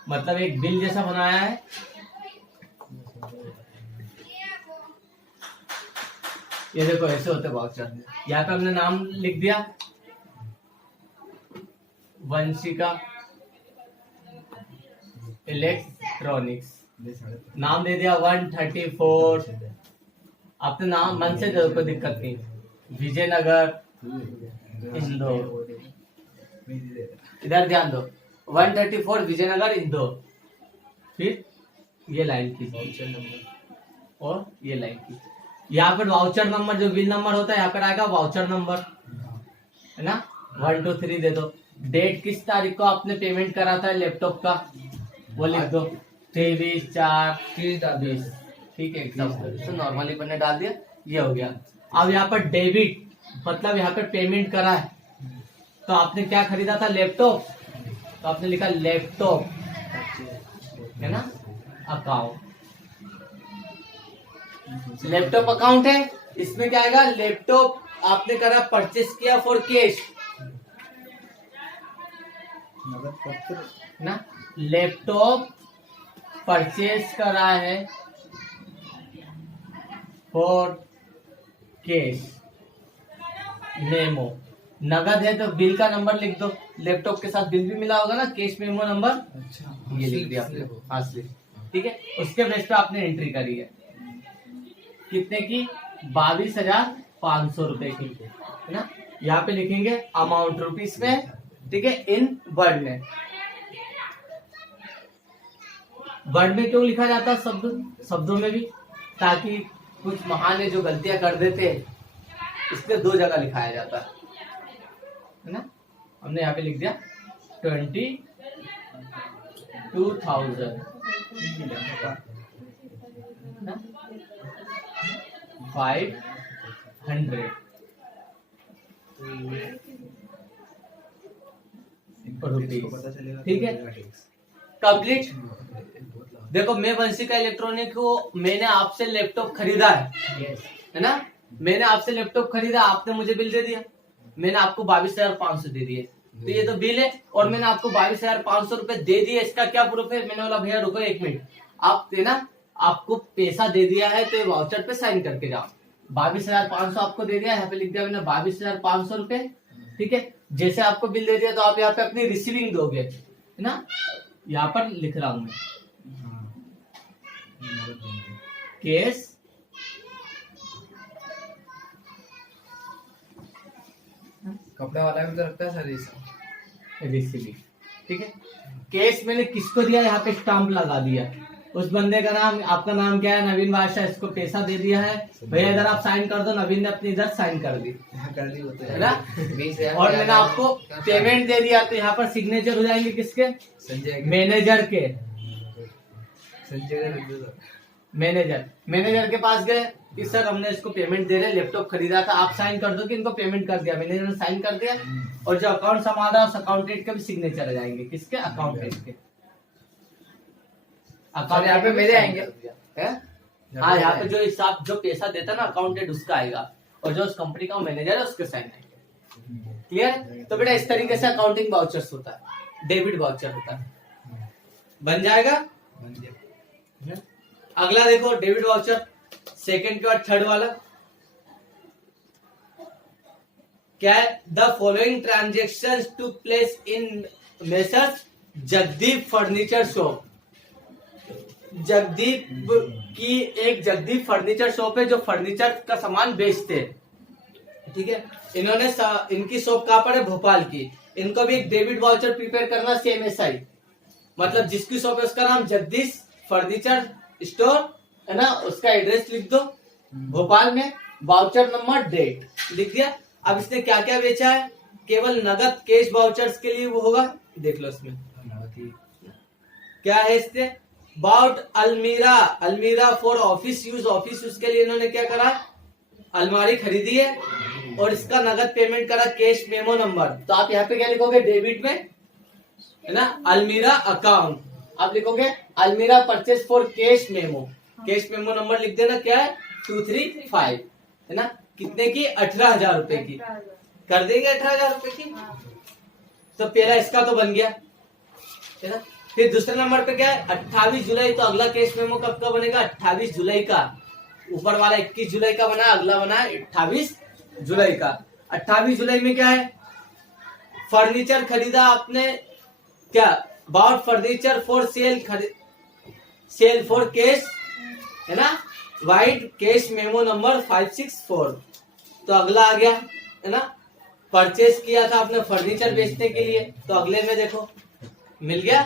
मतलब एक बिल जैसा बनाया है। ये देखो ऐसे होते वाउचर, यहाँ पे हमने नाम लिख दिया वंशिका इलेक्ट्रॉनिक्स, नाम दे दिया 134, आपने नाम मन से दे दो, कोई दिक्कत नहीं, विजयनगर इंदौर, इधर ध्यान दो 134 विजयनगर इंदौर, फिर ये लाइन की और ये लाइन की, यहाँ पर वाउचर नंबर जो बिल नंबर होता है यहाँ पर आएगा वाउचर नंबर, है ना, 1 2 3 दे दो। डेट किस तारीख को आपने पेमेंट करा था लैपटॉप का वो लिख दो, 23/4/20। ठीक है, एकदम नॉर्मली मैंने डाल दिया, ये हो गया। अब यहाँ पर डेबिट मतलब यहाँ पर पेमेंट करा है, तो आपने क्या खरीदा था, लैपटॉप, तो आपने लिखा लैपटॉप, है ना, अकाउंट, लैपटॉप अकाउंट है। इसमें क्या आएगा, लैपटॉप आपने करा परचेस किया फॉर कैश ना, लैपटॉप परचेस करा है फॉर कैश, मेमो, नगद है तो बिल का नंबर लिख दो, लैपटॉप के साथ बिल भी मिला होगा ना, कैश मेमो नंबर, अच्छा, ये लिख दिया आपने, हाँ स्लिप। ठीक है, उसके बेस पे आपने एंट्री करी है, कितने की, 22,500 रुपए की, है ना। यहाँ पे लिखेंगे अमाउंट रुपीस में, ठीक है, इन वर्ड में। वर्ड में क्यों लिखा जाता है, शब्दों में भी, ताकि कुछ महान जो गलतियां कर देते हैं इसलिए 2 जगह लिखाया जाता है ना। हमने यहाँ पे लिख दिया 22,500 रुपीज। ठीक है, कंप्लीट। देखो, मैं वंशिका इलेक्ट्रॉनिक को, मैंने आपसे लैपटॉप खरीदा है ना, मैंने आपसे लैपटॉप खरीदा, आपने मुझे बिल दे दिया, मैंने आपको 22,500 दे दिए, तो ये तो बिल है, और मैंने आपको 22,500 रुपए दे दिए, इसका क्या प्रूफ है, मैंने बोला भैया रुको 1 मिनट, आप ना आपको पैसा दे दिया है तो ये वाउचर पे साइन करके जाओ, 22,500 आपको दे दिया, यहाँ पे लिख दिया मैंने 22,500 रुपए। ठीक है, जैसे आपको बिल दे दिया तो आप यहाँ पे अपनी रिसीविंग दोगे, है ना, यहाँ पर लिख रहा हूं मैं केस कपड़ा वाला भी तो रखता है सर रिसीविंग। ठीक है, केस मैंने किसको दिया, यहाँ पे स्टाम्प लगा दिया, उस बंदे का नाम, आपका नाम क्या है, नवीन बादशाह, इसको पैसा दे दिया है, भैया इधर आप साइन कर दो, नवीन ने अपनी इधर साइन कर दी, है ना, और मैंने आपको पेमेंट दे दिया, तो यहाँ पर सिग्नेचर हो जाएंगे किसके, संजय मैनेजर के, संजय मैनेजर के पास गए कि सर हमने इसको पेमेंट दे रहे, लैपटॉप खरीदा था, आप साइन कर दो कि इनको पेमेंट कर दिया, मैनेजर ने साइन कर दिया, और जो अकाउंट संभाल रहा है उस अकाउंटेंट के भी सिग्नेचर आ जाएंगे, किसके, अकाउंटेंट के। अकाउंट यहाँ पे मेरे आएंगे, हाँ, यहाँ पे जो हिसाब, जो पैसा देता ना अकाउंटेंट, उसका आएगा, और जो उस कंपनी का मैनेजर है उसके साइन आएंगे। क्लियर। तो बेटा इस तरीके से अकाउंटिंग वाउचर्स होता है, डेबिट वाउचर होता है, बन जाएगा। अगला देखो डेबिट वाउचर, सेकंड के बाद थर्ड वाला क्या है? The following transaction to place in messrs Jagdeep furniture shop. Jagdeep की एक जगदीप फर्नीचर शॉप है जो फर्नीचर का सामान बेचते हैं। ठीक है, इन्होंने इनकी शॉप कहाँ पर है? भोपाल की। इनको भी एक डेबिट वाउचर प्रिपेयर करना सेम ऐसा ही, मतलब जिसकी शॉप है उसका नाम जगदीश फर्नीचर स्टोर है ना, उसका एड्रेस लिख दो भोपाल में, वाउचर नंबर, डेट लिख दिया। अब इसने क्या क्या बेचा है? केवल नगद कैश वाउचर्स के लिए वो होगा, देख लो इसमें क्या है। इसने बाउट अलमीरा, अलमीरा for office use, office use के लिए इन्होंने क्या करा? अलमारी खरीदी है और इसका नगद पेमेंट करा कैश मेमो नंबर। तो आप यहाँ पे क्या लिखोगे? डेबिट में है ना, अलमीरा अकाउंट, आप लिखोगे अलमीरा purchase for cash memo, cash memo number लिख देना, क्या है? 235 है ना, कितने की? 18,000 रुपए की। कर देंगे 18,000 रुपए की। तो पहला इसका तो बन गया है ना। फिर दूसरे नंबर पे क्या है? 28 जुलाई। तो अगला कैश मेमो कब का बनेगा? 28 जुलाई का। ऊपर वाला 21 जुलाई का बना, अगला बना 28 जुलाई का। 28 जुलाई में क्या है? फर्नीचर खरीदा आपने, क्या? Bought furniture for sale, sale for cash है ना, वाइट कैश मेमो नंबर 564। तो अगला आ गया है ना, परचेस किया था आपने फर्नीचर बेचने के लिए, तो अगले में देखो मिल गया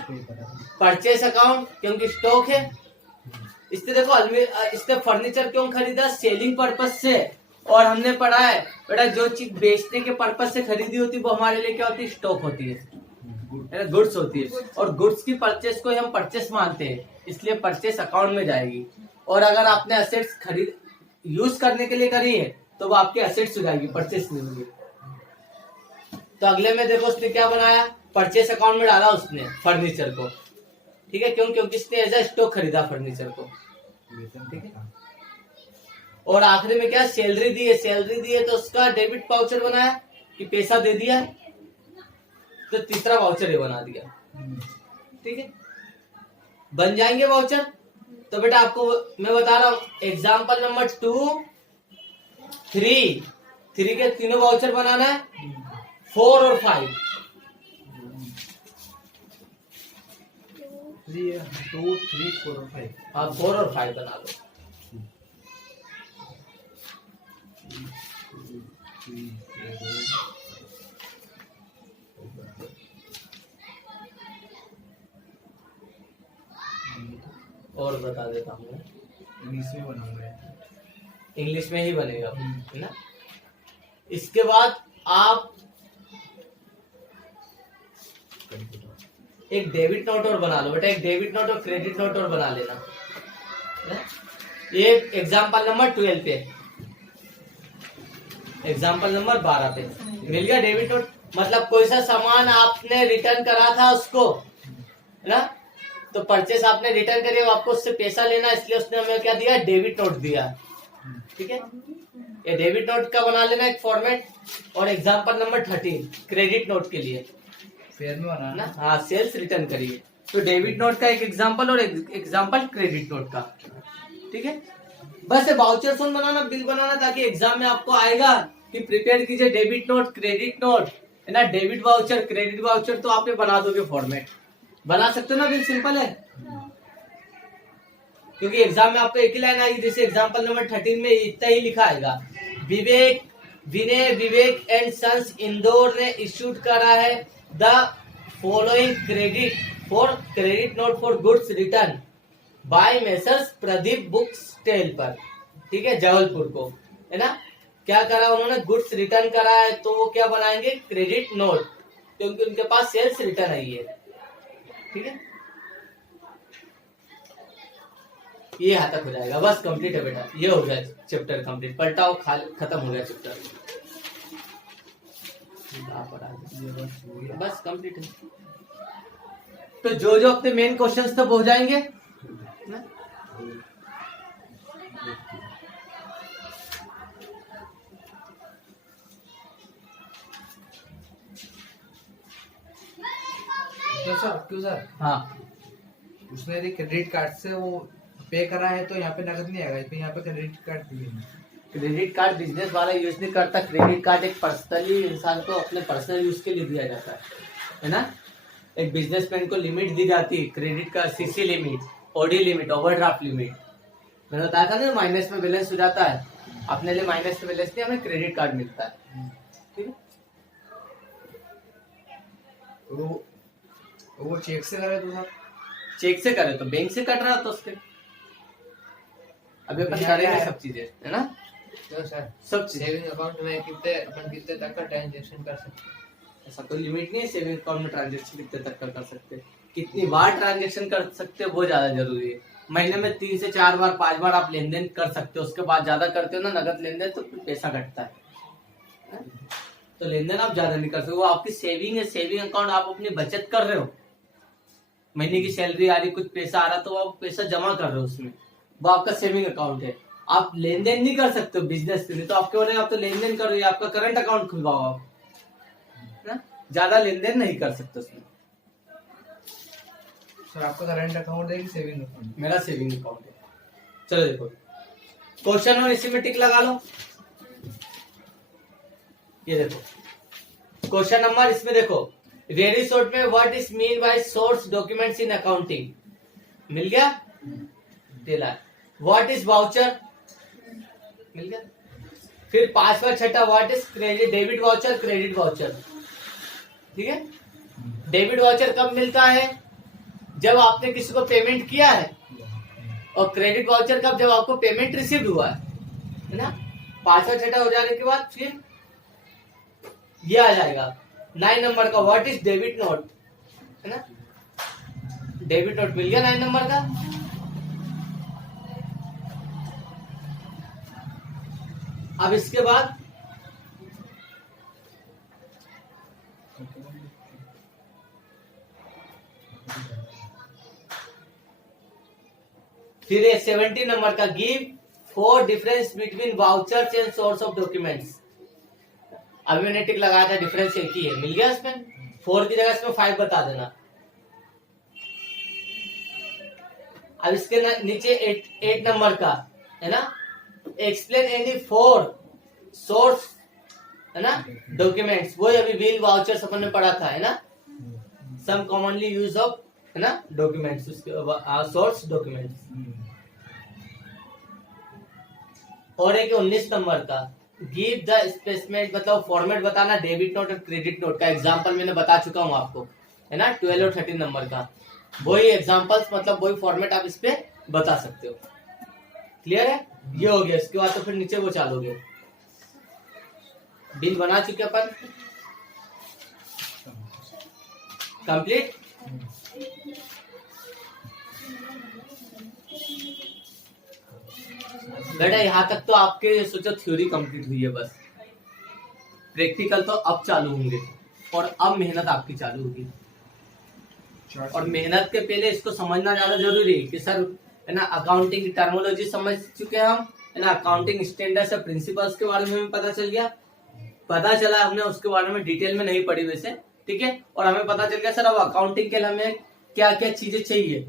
परचेस अकाउंट, क्योंकि स्टॉक है। इससे देखो इसने फर्नीचर क्यों खरीदा? सेलिंग पर्पज से। और हमने पढ़ा है बेटा, जो चीज बेचने के पर्पज से खरीदी होती है वो हमारे लिए क्या होती है? स्टॉक होती है ना, गुड्स होती है। और गुड्स की परचेस को हम परचेस मानते हैं, इसलिए परचेस अकाउंट में जाएगी। और अगर आपने असेट्स खरीद यूज करने के लिए करी है तो वो आपके असेट्स हो जाएगी, परचेस नहीं होगी। तो अगले में देखो उसने क्या बनाया? परचेस अकाउंट में डाला उसने फर्नीचर को। ठीक है, क्यों? क्योंकि इसने एज ए स्टॉक खरीदा फर्नीचर को। ठीक है, और आखिरी में क्या? सैलरी दी है, सैलरी दी है तो उसका डेबिट वाउचर बनाया कि पैसा दे दिया, तो तीसरा वाउचर ये बना दिया। ठीक है, बन जाएंगे वाउचर। तो बेटा आपको मैं बता रहा हूं, एग्जाम्पल नंबर 2, 3 के तीनों वाउचर बनाना है, 4 और 5। 2, 3, 4 और 5। हाँ, 4 और 5 बना लो। और बता देता हूँ, इंग्लिश में बनाऊंगा। इंग्लिश में ही बनेगा है ना। इसके बाद आप एक डेबिट नोट और बना लो बेटा, एक डेबिट नोट और क्रेडिट नोट और बना लेना है ना? ये एग्जाम्पल नंबर 12 पे, एग्जाम्पल नंबर 12 पे मिल गया डेबिट नोट। मतलब कोई सा सामान आपने रिटर्न करा था उसको है ना, तो परचेस आपने रिटर्न करी, आपको उससे पैसा लेना, इसलिए उसने हमें क्या दिया? डेबिट नोट दिया। ठीक है, ये डेबिट नोट का बना लेना एक फॉर्मेट। और एग्जाम्पल नंबर 13 क्रेडिट नोट के लिए फेयर में बनाना। हाँ, सेल्स रिटर्न करिए। तो डेबिट नोट का एक एग्जाम्पल और एग्जाम्पल क्रेडिट नोट का। ठीक है, बस वाउचर फोन बनाना, बिल बनाना, ताकि एग्जाम में आपको आएगा कि प्रिपेयर कीजिए डेबिट नोट, क्रेडिट नोट है ना, डेबिट वाउचर, क्रेडिट वाउचर, तो आप ये बना दोगे फॉर्मेट। बना सकते हो ना, बिल सिंपल है। क्योंकि एग्जाम में आपको एक ही लाइन आएगी, जैसे एग्जाम्पल नंबर 13 में इतना ही लिखा आएगा, विवेक एंड सन्स इंदौर ने इश्यूड करा है the following credit note for goods return by messrs Pradeep book stall पर। ठीक है, जबलपुर को है ना, क्या करा उन्होंने? गुड्स रिटर्न करा है, तो वो क्या बनाएंगे? क्रेडिट नोट, क्योंकि उनके पास सेल्स रिटर्न आई है। ठीक है, ये यहाँ तक हो जाएगा, बस कंप्लीट है बेटा। ये हो गया चैप्टर कंप्लीट, पलटाओ, खत्म हो गया चैप्टर, बस कंप्लीट है। तो जो जो अपने मेन क्वेश्चंस तक हो जाएंगे ना? सर क्यों सर? हाँ, उसने यदि क्रेडिट कार्ड से वो पे करा है तो यहाँ पे नकद नहीं आएगा, यहाँ पे क्रेडिट कार्ड दिए। क्रेडिट कार्ड बिजनेस वाला यूज नहीं करता। क्रेडिट कार्ड एक पर्सनली इंसान को अपने पर्सनल यूज के लिए दिया जाता है ना। एक बिजनेसमैन को लिमिट दी जाती है, credit card CC limit, OD limit, overdraft limit. मैंने बताया था ना, माइनस में बैलेंस हो जाता है। अपने लिए माइनस में बैलेंस नहीं, हमें क्रेडिट कार्ड मिलता है। ठीक है, वो चेक से करे तो साहब, चेक से करे तो बैंक से कट रहा तो उसके अभी अपन करेंगे सब चीजें, है ना। तो सर सब चीजें सेविंग अकाउंट में कितने तक का ट्रांजेक्शन कर सकते हैं? ऐसा कोई लिमिट नहीं है। सेविंग अकाउंट में ट्रांजेक्शन कितने तक का कर सकते हैं, कितनी बार ट्रांजेक्शन कर सकते हैं वो ज्यादा जरूरी है। महीने में 3 से 4 बार 5 बार आप लेन देन कर सकते हो, उसके बाद ज्यादा करते हो ना नगद लेन देन तो फिर पैसा घटता है। तो लेन देन आप ज्यादा नहीं कर सकते, वो आपकी सेविंग है। सेविंग अकाउंट आप अपनी बचत कर रहे हो, महीने की सैलरी आ रही, कुछ पैसा आ रहा तो आप पैसा जमा कर रहे हो उसमें, वो आपका सेविंग अकाउंट है। आप लेन देन नहीं कर सकते हो बिजनेस में, तो आपके बोले आप तो लेन देन कर रहे हो, आपका करंट अकाउंट खुलवाओ आप, ना। ज्यादा लेन देन नहीं कर सकते उसमें। सर आपका करंट अकाउंट है कि सेविंग अकाउंट? मेरा सेविंग अकाउंट है। चलो देखो क्वेश्चन और इसी में टिक लगा लो। ये देखो क्वेश्चन नंबर, इसमें देखो वेरी शॉर्ट में what is mean by source documents in accounting, मिल गया। दिला व्हाट इज वाउचर, मिल गया। फिर 5वां 6वां what is credit, debit voucher, credit voucher. ठीक है, डेबिट वाउचर कब मिलता है, जब आपने किसी को पेमेंट किया है, और क्रेडिट वाउचर कब, जब आपको पेमेंट रिसीव हुआ है ना। 5वां 6वां हो जाने के बाद फिर ये आ जाएगा 9 नंबर का व्हाट इज डेबिट नोट, है ना। डेबिट नोट मिल गया 9 नंबर का। अब इसके बाद फिर 70 नंबर का give 4 difference between vouchers and source of documents. अभी मैंने टिक लगाया था, डिफरेंस एक ही है, मिल गया इसमें। 4 की जगह इसमें 5 बता देना। अब इसके नीचे 8 नंबर का है ना, एक्सप्लेन एनी 4 सोर्स, है ना, डॉक्यूमेंट्स। वो अभी बिल वाउचर्स अपन ने पढ़ा था, है ना। सम कॉमनली यूज ऑफ, है ना, डॉक्यूमेंट्स, उसके सोर्स डॉक्यूमेंट्स। और एक 19 नंबर का गिव द स्पेसिमेंट, मतलब फॉर्मेट बताना डेबिट नोट और क्रेडिट नोट का। एग्जांपल मैंने बता चुका हूं आपको, है ना। 12 और 13 नंबर का वही एग्जांपल्स, मतलब वही फॉर्मेट आप इस पे बता सकते हो। क्लियर है, ये हो गया। इसके बाद तो फिर नीचे वो चालोगे, बिल बना चुके अपन, कंप्लीट। बेटा यहाँ तक तो आपके सोचो थ्योरी कंप्लीट हुई है, बस प्रैक्टिकल तो अब चालू होंगे, और अब मेहनत आपकी चालू होगी। और मेहनत के पहले इसको समझना ज्यादा जरूरी है कि सर, है ना, अकाउंटिंग की टर्मोलॉजी समझ चुके हैं हम, है ना। अकाउंटिंग स्टैंडर्ड्स और प्रिंसिपल्स के बारे में हमें पता चल गया, पता चला हमने उसके बारे में डिटेल में नहीं पढ़ी वैसे, ठीक है। और हमें पता चल गया सर अब अकाउंटिंग के लिए हमें क्या क्या चीजें चाहिए,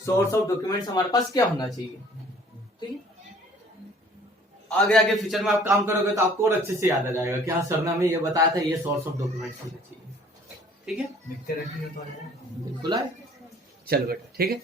सोर्स ऑफ डॉक्यूमेंट्स हमारे पास क्या होना चाहिए, ठीक है। आगे आगे फ्यूचर में आप काम करोगे तो आपको और अच्छे से याद आ जाएगा कि हाँ सर ने हमें ये बताया था, ये सोर्स ऑफ डॉक्यूमेंट्स होना चाहिए, ठीक है। लिखते रहते हैं तो बिल्कुल है। चलो बेटा, ठीक है।